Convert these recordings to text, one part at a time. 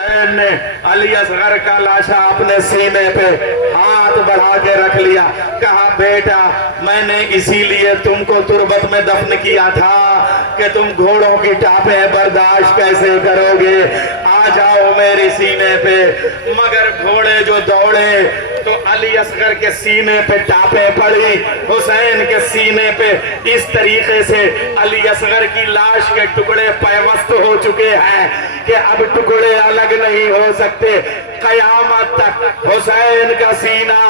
हुसैन ने अली असगर का लाशा अपने सीने पे हाथ बढ़ा के रख लिया। कहा बेटा मैंने इसीलिए तुमको तुरबत में दफन किया था कि तुम घोड़ों की टापें बर्दाश्त कैसे करोगे, आ जाओ मेरे सीने पे। मगर घोड़े जो दौड़े तो अली असगर के सीने पे टापें पड़ी, हुसैन के सीने पे इस तरीके से अली असगर की लाश के टुकड़े पैवस्त हो चुके हैं कि अब टुकड़े अलग नहीं हो सकते। कयामत तक हुसैन का सीना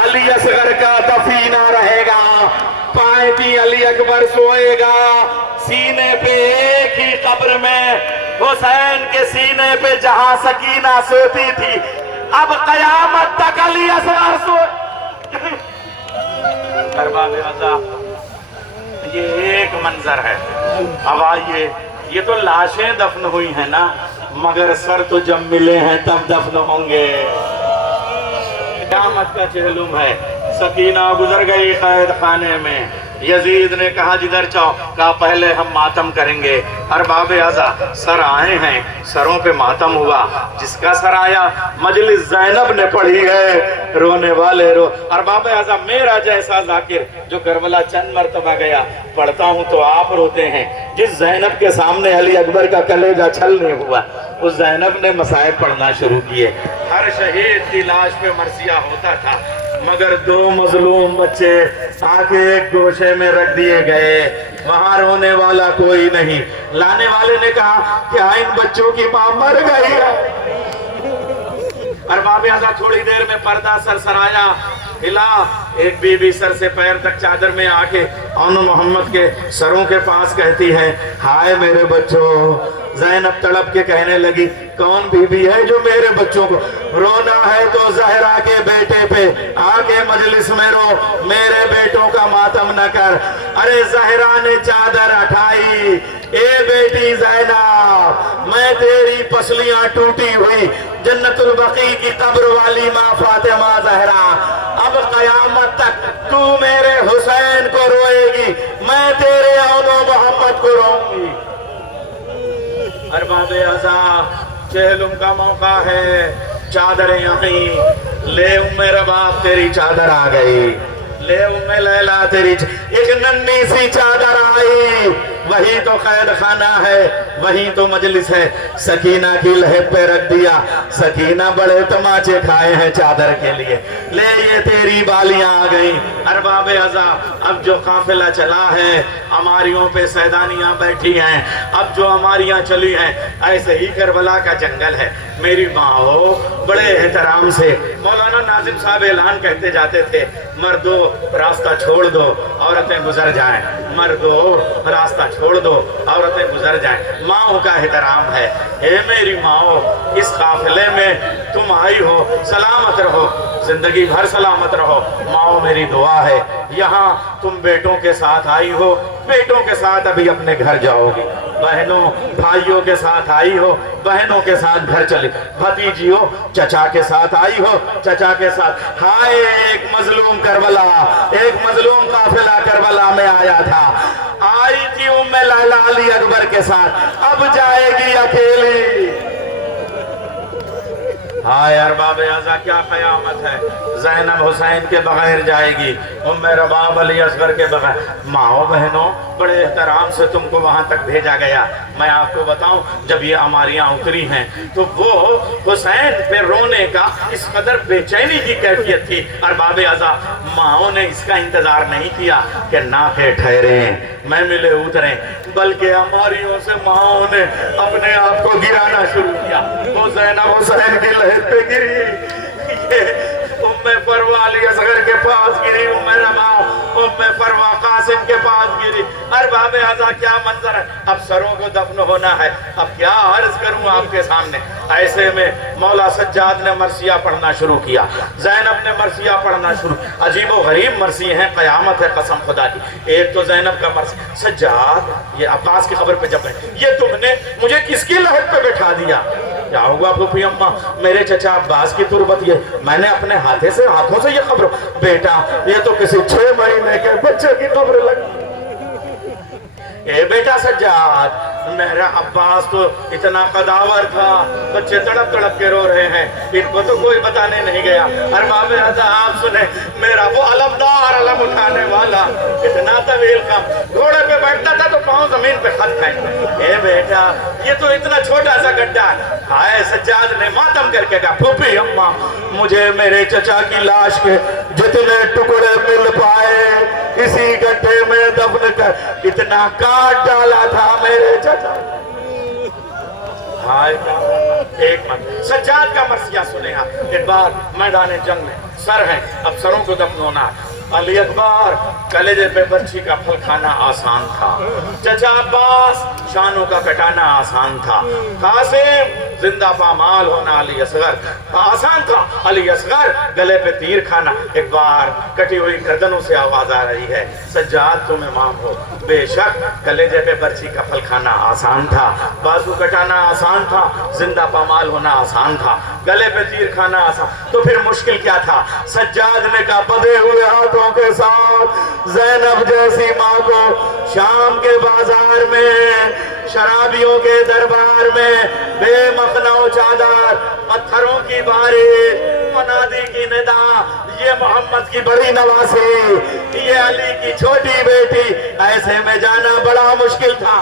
अली असगर का दफीना रहेगा। पाए भी अली अकबर सोएगा, सीने पे एक ही कब्र में हुसैन के सीने पे जहां सकीना सोती थी, अब कयामत तक अली असगर सो। अरबाब अज़ा, ये एक मंजर है। अब आइए, ये तो लाशें दफन हुई हैं ना, मगर सर तो जब मिले हैं तब दफन होंगे। क़यामत का चहलुम है। सकीना गुजर गई कैद खाने में। यजीद ने कहा जिधर चाहो, कहा पहले हम मातम करेंगे। अरबाब अज़ा, सर आए हैं, सरों पे मातम हुआ। जिसका सर आया मजलिस ज़ैनब ने पढ़ी है, रोने वाले रो। अरबाब अज़ा, मेरा जैसा जाकिर जो करबला चंद मरतबा गया, पढ़ता हूँ तो आप रोते हैं। जिस ज़ैनब के सामने अली अकबर का कलेजा छलने हुआ, उस ज़ैनब ने मसाइब पढ़ना शुरू किए। हर शहीद की लाश पे मरसिया होता था, मगर दो मजलूम बच्चे आके एक गोशे में रख दिए गए, वहां रोने वाला कोई नहीं। लाने वाले ने कहा क्या इन बच्चों की मां मर गई है? अरबाब अज़ा, थोड़ी देर में पर्दा सरसराया, हिला। एक बीबी सर से पैर तक चादर में आके औन मोहम्मद के सरों के पास कहती है, हाय मेरे बच्चों। ज़ैनब तड़प के कहने लगी, कौन बीबी है जो मेरे बच्चों को रोना है? तो ज़हरा के बेटे पे आके मजलिस में रो, मेरे बेटों का मातम न कर। अरे ज़हरा ने चादर उठाई, ए बेटी ज़ैनब, मैं तेरी पसलियां टूटी हुई जन्नतुल बकी की कब्र वाली माँ फातिमा ज़हरा, अब कयामत तक तू मेरे हुसैन को रोएगी, मैं तेरे औनो मोहम्मद को रोऊंगी। अरबाब अज़ा, चहलुम का मौका है, चादरें यहीं ले। उम्मे रबाब तेरी चादर आ गई, ले उम्मे लैला तेरी एक नन्ही सी चादर आई। वही तो कैद खाना है, वही तो मजलिस है। सकीना की लहब पे रख दिया। सकीना बड़े तमाचे खाए हैं चादर के लिए। ले ये तेरी बालियां आ गई। अरबाब अज़ा, अब जो काफिला चला है, हमारियों पे सैदानियां बैठी हैं, अब जो हमारियां चली हैं, ऐसे ही करबला का जंगल है। मेरी माँ हो, बड़े एहतराम से मौलाना नाजिम साहब ऐलान कहते जाते थे, मर्दो रास्ता छोड़ दो, औरतें गुजर जाएं। मर्दो रास्ता छोड़ दो, औरतें गुजर जाएं। माओ का एहतराम है। हे मेरी माओ, इस काफिले में तुम आई हो, सलामत रहो, जिंदगी भर सलामत रहो। माओ मेरी दुआ है, यहाँ तुम बेटों के साथ आई हो, बेटों के साथ अभी अपने घर जाओगी। बहनों भाइयों के साथ आई हो, बहनों के साथ घर चली। भतीजियों चचा के साथ आई हो, चचा के साथ। हाय एक मजलूम करबला, एक मजलूम काफिला करबला में आया था। आई थी उम्मे लैला अली अकबर के साथ, अब जाएगी अकेली। हाय अरबाब अज़ा, क्या क़यामत है। ज़ैनब हुसैन के बगैर जाएगी, उम्मे रबाब अली असगर के बगैर। माओ बहनों, बड़े एहतराम से तुमको वहाँ तक भेजा गया। मैं आपको बताऊं, जब ये अमारियाँ उतरी हैं तो वो हुसैन पे रोने का इस कदर बेचैनी की कैफियत थी। अरबाब अज़ा, माओ ने इसका इंतजार नहीं किया कि नाके ठहरे मैं मिले उतरे, बल्कि अमारियों से माओ ने अपने आप को गिराना शुरू किया। वो ज़ैनब हुसैन की लहर पे गिरी, उम्मे फरवा अली असगर के पास गिरी, उम्मे रबाब उम्मे फरवा कासिम के पास गिरी। अरबाब अज़ा, क्या मंजर है। अब सरों को दफन होना है, अब क्या अर्ज करूं आपके सामने। ऐसे में मौला सज्जाद ने मरसिया पढ़ना शुरू किया, ज़ैनब ने मरसिया पढ़ना शुरू। अजीब व गरीब मरसी हैं, क़यामत है कसम खुदा की। एक तो ज़ैनब का मरसी, सज्जाद ये अब्बास की खबर पे जब है, ये तुमने मुझे किसकी लहर पे बैठा दिया? क्या हुआ फूफी अम्मा, मेरे चचा अब्बास की तुरबत ये मैंने अपने हाथों से ये खबर। बेटा ये तो किसी 6 महीने के बच्चे की खबर लगी। ए बेटा सज्जाद, मेरा अब्बास तो इतना कदावर था, बच्चे तड़प तड़प के रो रहे हैं, इनको तो कोई बताने नहीं गया। अरबाब आज़ा आप सुने, मेरा वो अलमदार अलम उठाने वाला इतना तवील कम, घोड़े पे बैठता था तो पाँव जमीन पे खत खाए। ए बेटा ये तो इतना छोटा सा गड्ढा है। हाय सज्जाद ने मातम करके कहा, फूफी अम्मा मुझे मेरे चचा की लाश के जितने टुकड़े मिल पाए इसी गड्ढे में दफन कर, इतना काट डाला था मेरे चचा। हाय एक मिनट, सज्जाद का मरसिया सुने आप। एक बार मैदान जंग में सर हैं, अफसरों को दफन होना। अली अकबर कलेजे पे बर्छी का फल खाना आसान था, चचा अब्बास शानों का कटाना आसान था, कासिम जिंदा पामाल होना अली असगर आसान था, अली असगर गले पे तीर खाना। एक बार कटी हुई गर्दनों से आवाज आ रही है, सज्जाद तुम इमाम हो, बेशक कलेजे पे बर्छी का फल खाना आसान था, बाजू कटाना आसान था, जिंदा पामाल होना आसान था, गले पे तीर खाना आसान, तो फिर मुश्किल क्या था? सज्जाद ने कहा, बंधे हुए हाथों के साथ ज़ैनब जैसी माँ को शाम के बाजार में, शराबियों के दरबार में, बेमखनौ चादर, पत्थरों की बारिश, मनादी की निदा, ये मोहम्मद की बड़ी नवासी, ये अली की छोटी बेटी, ऐसे में जाना बड़ा मुश्किल था।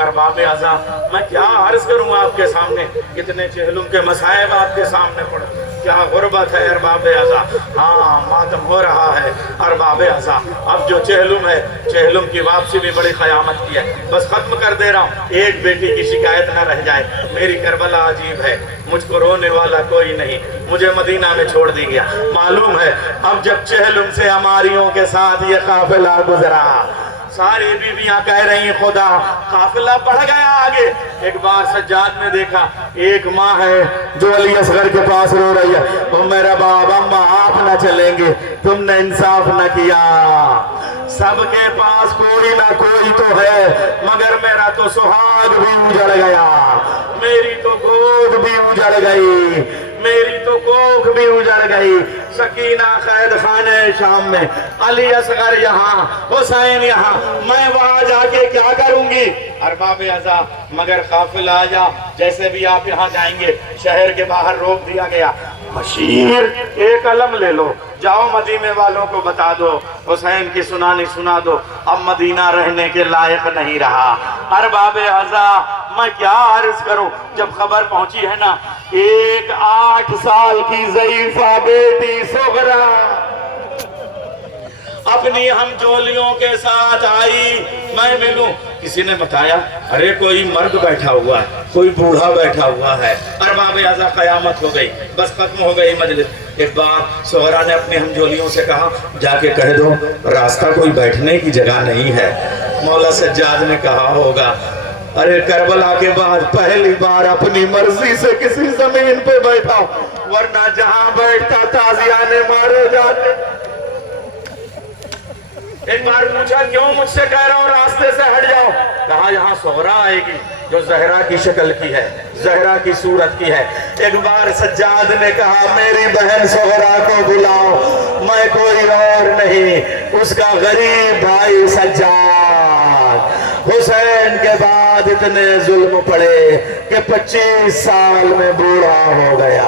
अरबाब आज़ा मैं क्या अर्ज करूं आपके सामने, कितने चेहलुम के मसाइब आपके सामने पड़े, क्या गुर्बत है अरबाब आज़ा। हाँ मातम हो रहा है अरबाब आज़ा। अब जो चेहलुम है, चेहलुम की वापसी भी बड़ी क़यामत की है। बस खत्म कर दे रहा हूँ, एक बेटी की शिकायत ना रह जाए। मेरी करबला अजीब है, मुझको रोने वाला कोई नहीं, मुझे मदीना में छोड़ दी गया। मालूम है अब जब चेहलुम से हमारियों के साथ ये काफिला गुजरा, सारी बीवियां कह रही खुदा काफिला बढ़ गया आगे। एक बार सज्जाद ने देखा एक माँ है जो अली असगर के पास रो रही है, तो मेरा बाबा अम्मा आप न चलेंगे, तुमने इंसाफ न किया, सबके पास कोई ना कोई तो है, मगर मेरा तो सुहाग भी उजड़ गया, मेरी तो गोद भी उजड़ गई, मेरी तो कोख भी उजड़ गई। सकीना कैद खाने शाम में, अली असगर यहाँ, हुसैन यहाँ, मैं वहां जाके क्या करूंगी? अरबाब आज़ा मगर काफिला आया, जैसे भी आप यहाँ जाएंगे शहर के बाहर रोक दिया गया। बशीर एक कलम ले लो, जाओ मदीने वालों को बता दो, हुसैन की सुनानी सुना दो, अब मदीना रहने के लायक नहीं रहा। अरबाब आज़ा मैं क्या अर्ज करूं, जब खबर पहुंची है ना, एक 8 साल की ज़ईफ़ा बेटी सुगरा अपनी हम जोलियों के साथ आई, मैं मिलूं, किसी ने बताया अरे कोई मर्द बैठा हुआ है, कोई बूढ़ा बैठा हुआ है। अरबाब आज़ा क़यामत हो गई, बस खत्म हो गई मजलिस। एक बार सोहरा ने अपने हमजोलियों से कहा जाके कह दो रास्ता कोई बैठने की जगह नहीं है। मौला सज्जाद ने कहा होगा अरे करबला के बाद पहली बार अपनी मर्जी से किसी जमीन पे बैठा, वरना जहां बैठता ताजियाने मारे जाते। एक बार पूछा क्यों मुझसे कह रहा हूं रास्ते से हट जाओ? कहा यहाँ सोहरा आएगी जो जहरा की शक्ल की है, जहरा की सूरत की है। एक बार सज्जाद ने कहा मेरी बहन सोहरा को बुलाओ, मैं कोई और नहीं, उसका गरीब भाई सज्जाद। हुसैन के बाद इतने जुल्म पड़े कि 25 साल में बूढ़ा हो गया।